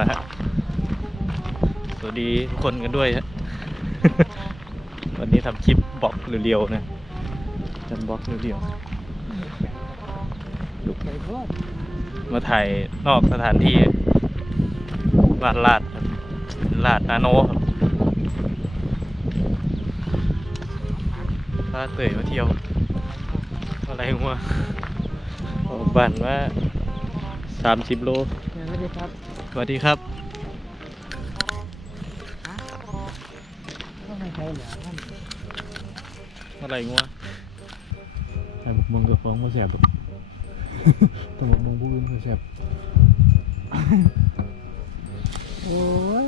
แล้วฮะ สวัสดีทุกคนกันด้วยฮะ วันนี้ทำคลิปบล็อกเรียวๆนะทำบล็อกเรียวๆลุกไปพอดมาถ่ายนอกสถานที่บ้านลาดครับลาดนาโนครับพาเตยมาเที่ยวอะไรวะออกบ้านว่า สามสิบโลสวัสดีครับสวัสดีครับก็ไม่ใช่เหรอท่านอะไรงัวไอ้บุกมงกับฟ้องมาแสบต้องบุกมงผู้อื่นมาแสบโอ้ย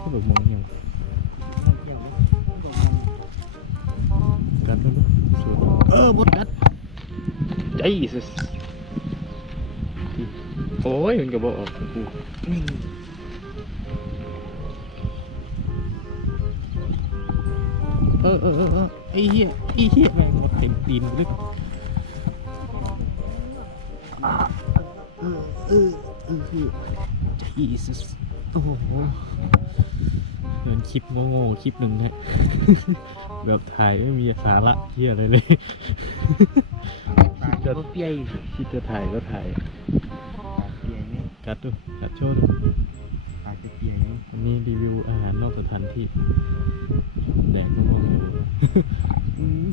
ที่บุกมงยังมันเกี่ยวไหมบอกมันกันเพิ่นสุดเออบดกัด ใจสุดโอ้ยมันก็บอกออกกูนี่เออเออเออเออไอ้เหี้ยไอ้เหี้ยแม่งหมดเต็มตีนเลยอะเออเออเออเออ Jesus โอ้โหเหมือนคลิปโง่ๆคลิปหนึ่งฮะแบบถ่ายไม่มีสาระเที่ยอะไรเลย ปากจะเปียคิดจะถ่ายก็ถ่ายเปียไหมกัดดูกัดโชว์ดูปากจะเปียไหมวันนี้รีวิวอาหารนอกสถานที่แดกทุกคนเลยอืม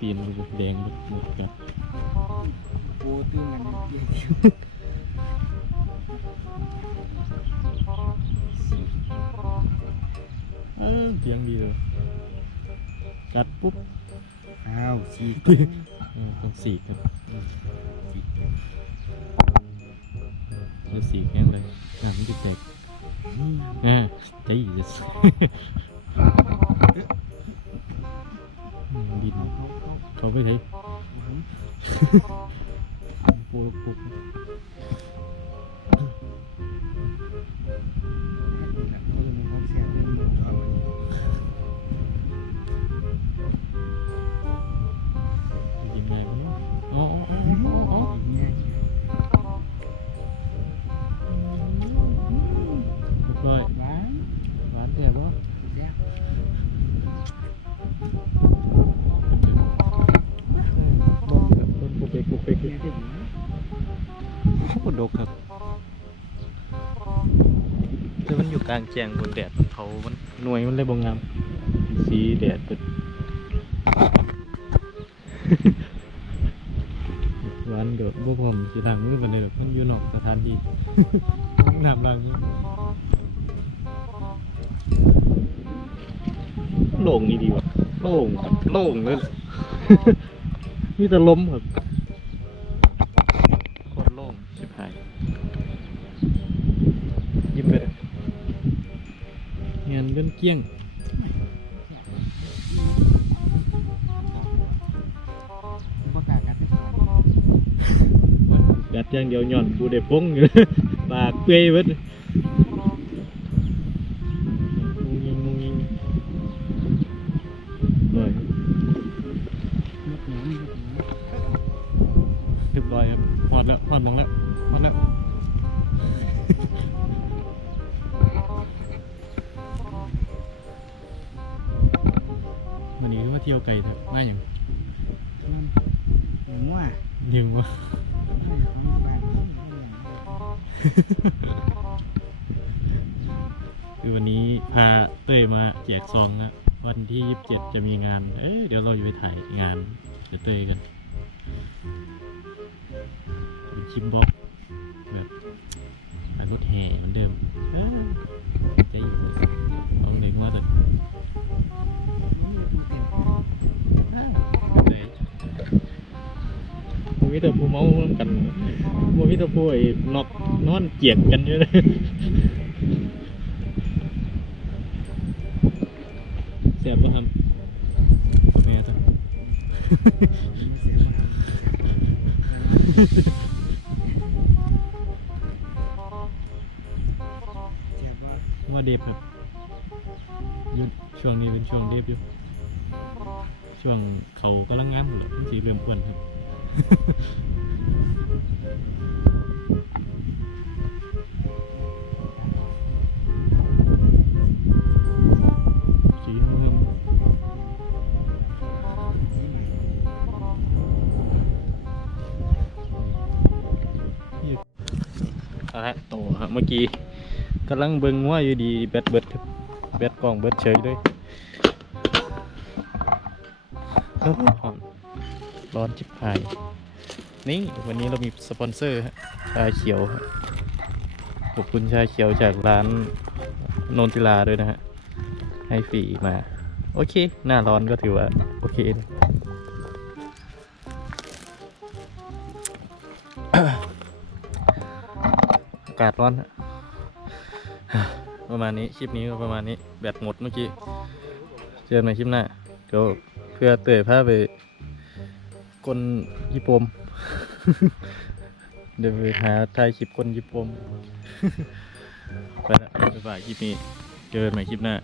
ตีนดูแดงหมดหมดกัดโอ้ตื่นกันเปียเออเสียงดีเลย กัดปุ๊บอ้าวสีเออต้องสีกครับเราสีกแห้งเลยน้ำมันจะแตกอ่าใจจะดินเขาเขาเขาไปไหนผมปูปุ๊บเขา ซ่บต้นแบบต้นปุกเปกปุกเปกเนี่ยเด็กนะโคตรดกครับแต่มันอยู่กลางแจ้งบนแดดมันเขามันหน่วยมันเลยบ่งาม สีแดดเปิดหวานเกับบ่พร้อมสิล้างมือกันเลยดอกมันอยู่นอกสถานที่น้ำล้างมือ โล่งนี่ดีว่ะโล่งครับโล่งเลย มีแต่ลมครับโคตรโล่งชิบหายยิ้มไปเลยเงินเล่นเกี้ยงบ่กล้ากัดไปก่อนกัดอย่างเดียวหย่อนกูได้พงอยู่ปากเปื่อยเบิด เที่ยวไกลเถอะง่ายอย่างมันหนูมั่วยิงวะของบ้านนี่ไม่อย่างคือวันนี้พาเต้ยมาแจกซองนะวันที่ยี่สิบเจ็ดจะมีงาน เอ้ยเดี๋ยวเราจะไปถ่ายงานเดี๋ยวเต้ยกันเป็นคลิปบล็อกแบบถ่ายรถแห่เหมือนเดิมเอ้ยใจอยู่เอาหนึ่ง แต่ผู้เมากันผมมีแต่ผู้ไอ้นอกนอนเจียกกันอยู่เลยเสียบด้วครับแม่จ้ะเจ็บว่าว่าเดฟครับยุดช่วงนี้เป็นช่วงเดฟอยู่ช่วงเขากำลังงามอยู่ที่เริ่มอ้วนครับ สีเพิ่มอะไรโตครับเมื่อกี้กำลังเบิ่งว่าอยู่ดีแบตเบิดครับแบตกล้องเบิดเฉยเลยเอ้าร้อน ร้อนจิบหาย นี่วันนี้เรามีสปอนเซอร์ชาเขียวขอบคุณชาเขียวจากร้านโนนติลาด้วยนะฮะ ให้ฟรีมา โอเค หน้าร้อนก็ถือว่า โอเคนะอากาศร้อนฮะประมาณนี้ คลิปนี้ก็ประมาณนี้ แบตหมดเมื่อกี้ เจอกันใหม่คลิปหน้า เดี๋ยวเพื่อเตยผ้าไป กลญี่ปุ่มเดี๋ยวไปหาถ่ายคลิปกลญี่ปุ่มไปละบ๊ายบายคลิปนี้เจอกันใหม่คลิปหน้า